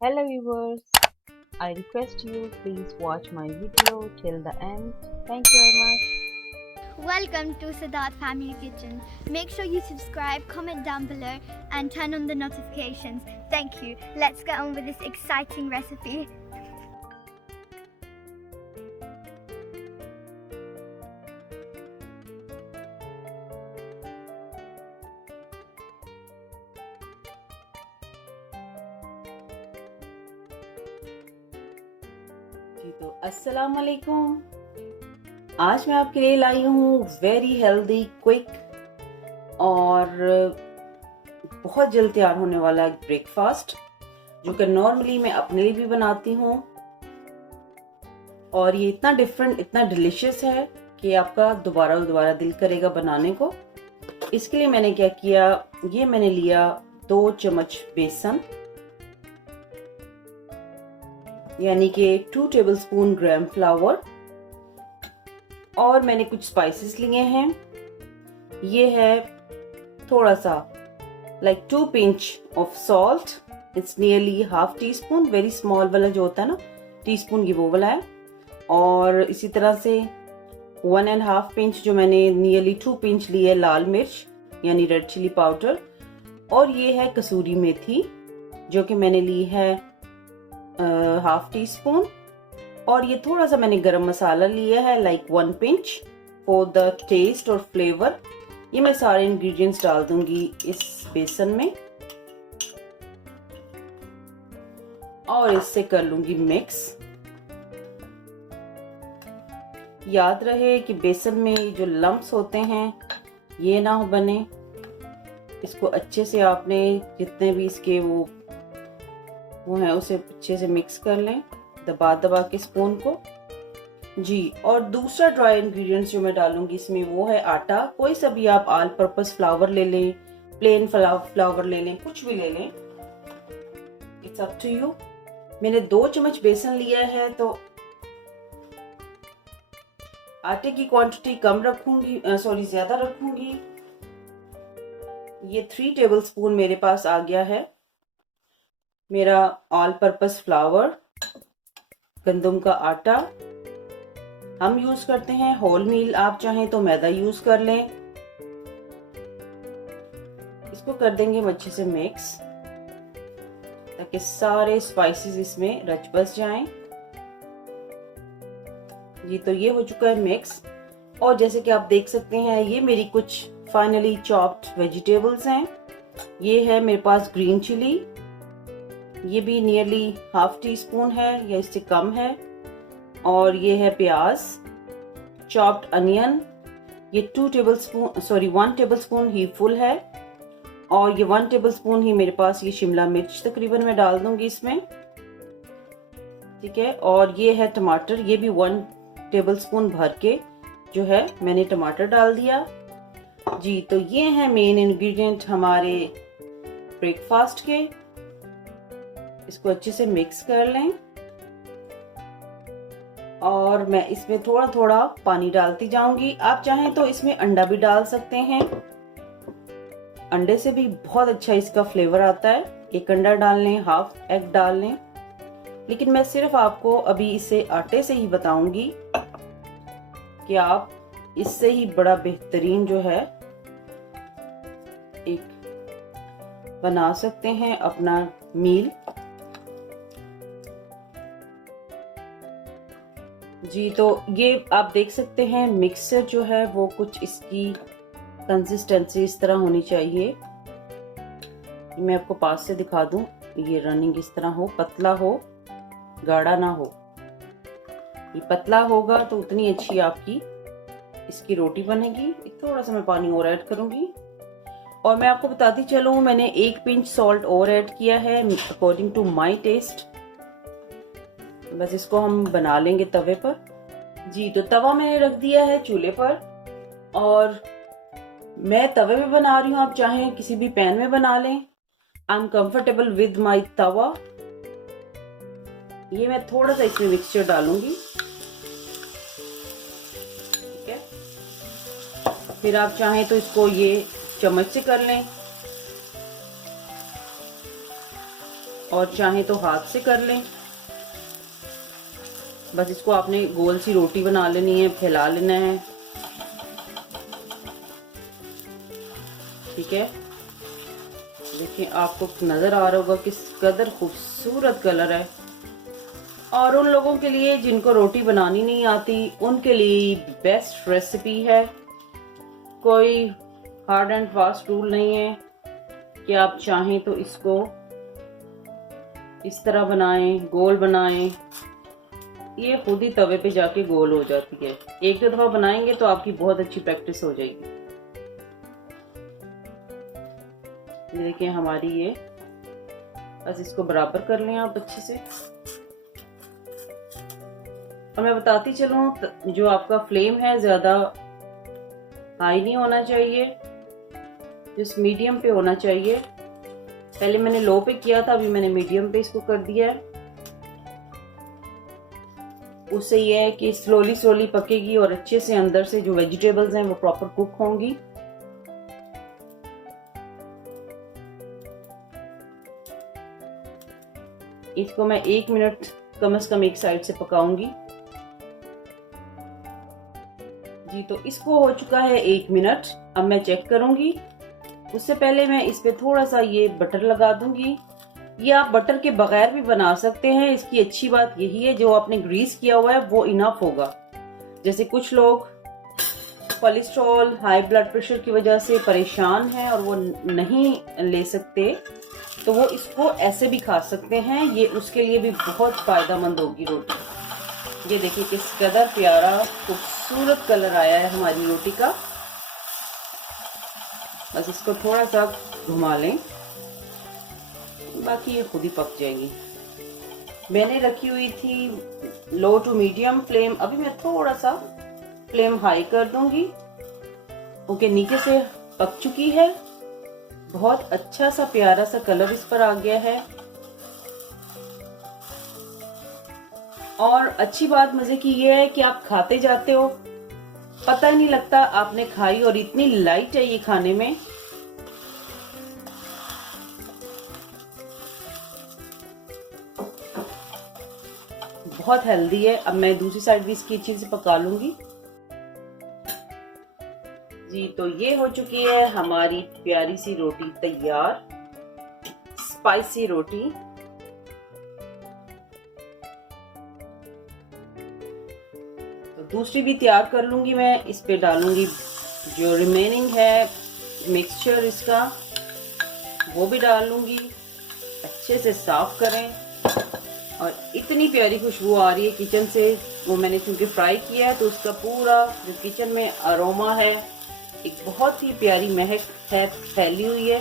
Hello viewers, I request you please watch my video till the end. Thank you very much. Welcome to Siddharth Family Kitchen. Make sure you subscribe, comment down below, and turn on the notifications. Thank you. Let's get on with this exciting recipe. जी तो अस्सलाम वालेकुम। आज मैं आपके लिए लाई हूँ very healthy, quick और बहुत जल्द तैयार होने वाला ब्रेकफास्ट, जो कि नॉर्मली मैं अपने लिए भी बनाती हूँ। और ये इतना डिफरेंट, इतना डिलीशियस है कि आपका दोबारा दिल करेगा बनाने को। इसके लिए मैंने क्या किया, ये मैंने लिया 2 चम्मच बेसन, यानी कि 2 टेबलस्पून ग्राम फ्लावर, और मैंने कुछ स्पाइसेस लिए हैं। ये है थोड़ा सा like 2 pinch of salt, it's nearly half tea spoon, very small वाला जो होता है ना टीस्पून, ये वो वाला है। और इसी तरह से 1.5 पिंच, जो मैंने नियरली 2 पिंच ली है, लाल मिर्च यानी रेड चिली पाउडर। और ये है कसूरी मेथी, जो कि मैंने ली है हाफ टी स्पून। और ये थोड़ा सा मैंने गरम मसाला लिया है, like 1 pinch for the taste और फ्लेवर। ये मैं सारे इंग्रेडिएंट्स डाल दूंगी इस बेसन में और इससे कर लूंगी मिक्स। याद रहे कि बेसन में जो लम्प्स होते हैं ये ना बने। इसको अच्छे से आपने जितने भी इसके वो है उसे अच्छे से मिक्स कर लें, दबा के स्पून को जी। और दूसरा ड्राई इंग्रेडिएंट्स जो मैं डालूंगी इसमें वो है आटा। कोई सा भी आप ऑल पर्पस फ्लावर ले लें, प्लेन फ्लावर ले लें, कुछ भी ले लें, इट्स अप टू यू। मैंने 2 चम्मच बेसन लिया है तो आटे की क्वांटिटी कम रखूंगी, ज्यादा रखूंगी। ये 3 टेबलस्पून मेरे पास आ गया है मेरा ऑल पर्पस फ्लावर, गंदम का आटा। हम यूज करते हैं होल मील, आप चाहें तो मैदा यूज कर लें। इसको कर देंगे अच्छे से मिक्स, ताकि सारे स्पाइसेस इसमें रच बस जाएं। जी तो ये हो चुका है मिक्स। और जैसे कि आप देख सकते हैं, ये मेरी कुछ फाइनली चॉप्ड वेजिटेबल्स हैं। ये है मेरे पास ग्रीन चिली, ये भी नियरली हाफ टी स्पून है या इससे कम है। और ये है प्याज, चॉप्ड अनियन, ये 1 टेबलस्पून ही फुल है। और ये 1 टेबलस्पून ही मेरे पास ये शिमला मिर्च तकरीबन मैं डाल दूंगी इसमें, ठीक है। और ये है टमाटर, ये भी 1 टेबलस्पून भर के जो है मैंने टमाटर डाल दिया जी। तो ये है मेन इंग्रेडिएंट हमारे ब्रेकफास्ट के। इसको अच्छे से मिक्स कर लें और मैं इसमें थोड़ा थोड़ा पानी डालती जाऊंगी। आप चाहें तो इसमें अंडा भी डाल सकते हैं, अंडे से भी बहुत अच्छा इसका फ्लेवर आता है। 1 अंडा डाल लें, हाफ एग डाल लें। लेकिन मैं सिर्फ आपको अभी इसे आटे से ही बताऊंगी कि आप इससे ही बड़ा बेहतरीन जो है एक बना सकते हैं अपना मील जी। तो ये आप देख सकते हैं मिक्सचर जो है वो कुछ इसकी कंसिस्टेंसी इस तरह होनी चाहिए। मैं आपको पास से दिखा दूं, ये रनिंग इस तरह हो, पतला हो, गाढ़ा ना हो। ये पतला होगा तो उतनी अच्छी आपकी इसकी रोटी बनेगी। थोड़ा सा मैं पानी और ऐड करूंगी। और मैं आपको बताती चलूं, मैंने 1 पिंच सॉल्ट और ऐड किया है अकॉर्डिंग टू माय टेस्ट। बस इसको हम बना लेंगे तवे पर जी। तो तवा मैंने रख दिया है चूल्हे पर और मैं तवे पे बना रही हूँ, आप चाहें किसी भी पैन में बना लें। I am comfortable with my tawa. ये मैं थोड़ा सा इसमें मिक्सचर डालूंगी, ठीक है। फिर आप चाहें तो इसको ये चम्मच से कर लें और चाहे तो हाथ से कर लें। बस इसको आपने गोल सी रोटी बना लेनी है, फैला लेना है, ठीक है। देखिए आपको नजर आ रहा होगा किस कदर खूबसूरत कलर है। और उन लोगों के लिए जिनको रोटी बनानी नहीं आती, उनके लिए बेस्ट रेसिपी है। कोई हार्ड एंड फास्ट रूल नहीं है कि आप चाहें तो इसको इस तरह बनाएं, गोल बनाएं। ये खुद ही तवे पे जाके गोल हो जाती है। एक दो दफा बनाएंगे तो आपकी बहुत अच्छी प्रैक्टिस हो जाएगी। ये देखिए हमारी ये, बस इसको बराबर कर लें आप अच्छे से। और मैं बताती चलूं, जो आपका फ्लेम है ज्यादा हाई नहीं होना चाहिए, जिस मीडियम पे होना चाहिए। पहले मैंने लो पे किया था, अभी मैंने मीडियम पे इसको कर दिया है। उससे ये है कि स्लोली स्लोली पकेगी और अच्छे से अंदर से जो वेजिटेबल्स हैं वो प्रॉपर कुक होंगी। इसको मैं 1 मिनट कम से कम एक साइड से पकाऊंगी। जी तो इसको हो चुका है 1 मिनट। अब मैं चेक करूंगी। उससे पहले मैं इस पे थोड़ा सा ये बटर लगा दूंगी। ये आप बटर के बगैर भी बना सकते हैं। इसकी अच्छी बात यही है, जो आपने ग्रीस किया हुआ है वो इनफ होगा। जैसे कुछ लोग कोलेस्ट्रॉल, हाई ब्लड प्रेशर की वजह से परेशान हैं और वो नहीं ले सकते, तो वो इसको ऐसे भी खा सकते हैं। ये उसके लिए भी बहुत फायदेमंद होगी रोटी। ये देखिए किस कदर प्यारा खूबसूरत कलर आया है हमारी रोटी का। बस इसको थोड़ा सा घुमा लें, बाकी ये खुद ही पक जाएगी। मैंने रखी हुई थी लो टू मीडियम फ्लेम, अभी मैं थोड़ा सा फ्लेम हाई कर दूंगी। ओके, नीचे से पक चुकी है। बहुत अच्छा सा प्यारा सा कलर इस पर आ गया है। और अच्छी बात मजे की ये है कि आप खाते जाते हो, पता ही नहीं लगता आपने खाई। और इतनी लाइट है ये खाने में। बहुत हेल्दी है। अब मैं दूसरी साइड भी इसकी अच्छी से पका लूंगी। जी तो ये हो चुकी है हमारी प्यारी सी रोटी तैयार, स्पाइसी रोटी। तो दूसरी भी तैयार कर लूंगी मैं। इस पे डालूंगी जो रिमेनिंग है मिक्सचर इसका, वो भी डाल लूंगी। अच्छे से साफ करें। और इतनी प्यारी खुशबू आ रही है किचन से। वो मैंने क्योंकि फ्राई किया है तो उसका पूरा जो किचन में अरोमा है, एक बहुत ही प्यारी महक है फैली हुई है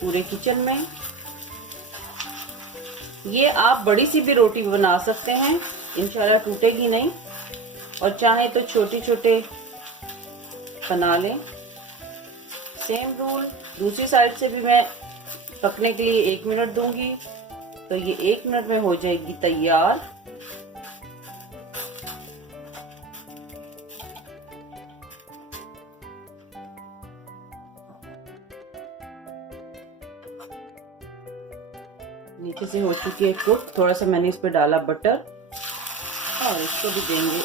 पूरे किचन में। ये आप बड़ी सी भी रोटी बना सकते हैं, इंशाल्लाह टूटेगी नहीं। और चाहे तो छोटे छोटे बना लें। सेम रूल दूसरी साइड से भी मैं पकने के लिए 1 मिनट दूंगी, तो ये 1 मिनट में हो जाएगी तैयार। नीचे से हो चुकी है कुक। थोड़ा सा मैंने इस पे डाला बटर और इसको भी देंगे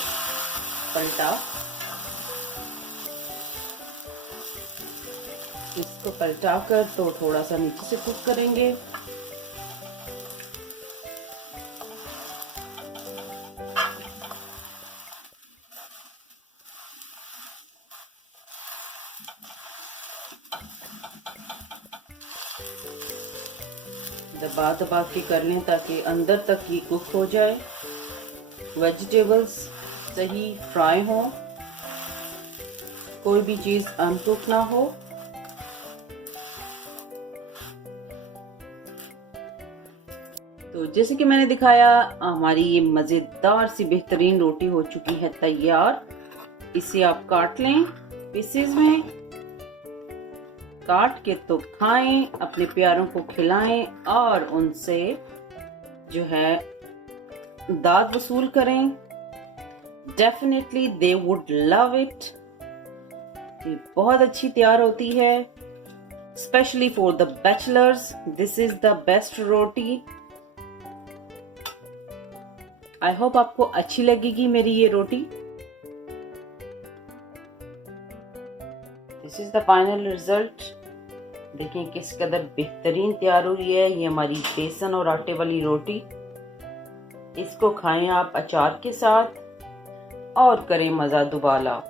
पलटा। इसको पलटा कर तो थोड़ा सा नीचे से कुक करेंगे। दबा दबा के कर लें ताकि अंदर तक ये कुक हो जाए, वेजिटेबल्स सही फ्राई हो, कोई भी चीज अनकुक ना हो। तो जैसे कि मैंने दिखाया, हमारी ये मजेदार सी बेहतरीन रोटी हो चुकी है तैयार। इसे आप काट लें पीसेस में, काट के तो खाएं, अपने प्यारों को खिलाएं और उनसे जो है दाद वसूल करें। Definitely they would love it. ये बहुत अच्छी तैयार होती है। Specially for the bachelors this is the best roti. I hope आपको अच्छी लगेगी मेरी ये रोटी। This is the final result. देखिए किस कदर बेहतरीन तैयार हुई है ये हमारी बेसन और आटे वाली रोटी। इसको खाएं आप अचार के साथ और करें मज़ा दुबाला।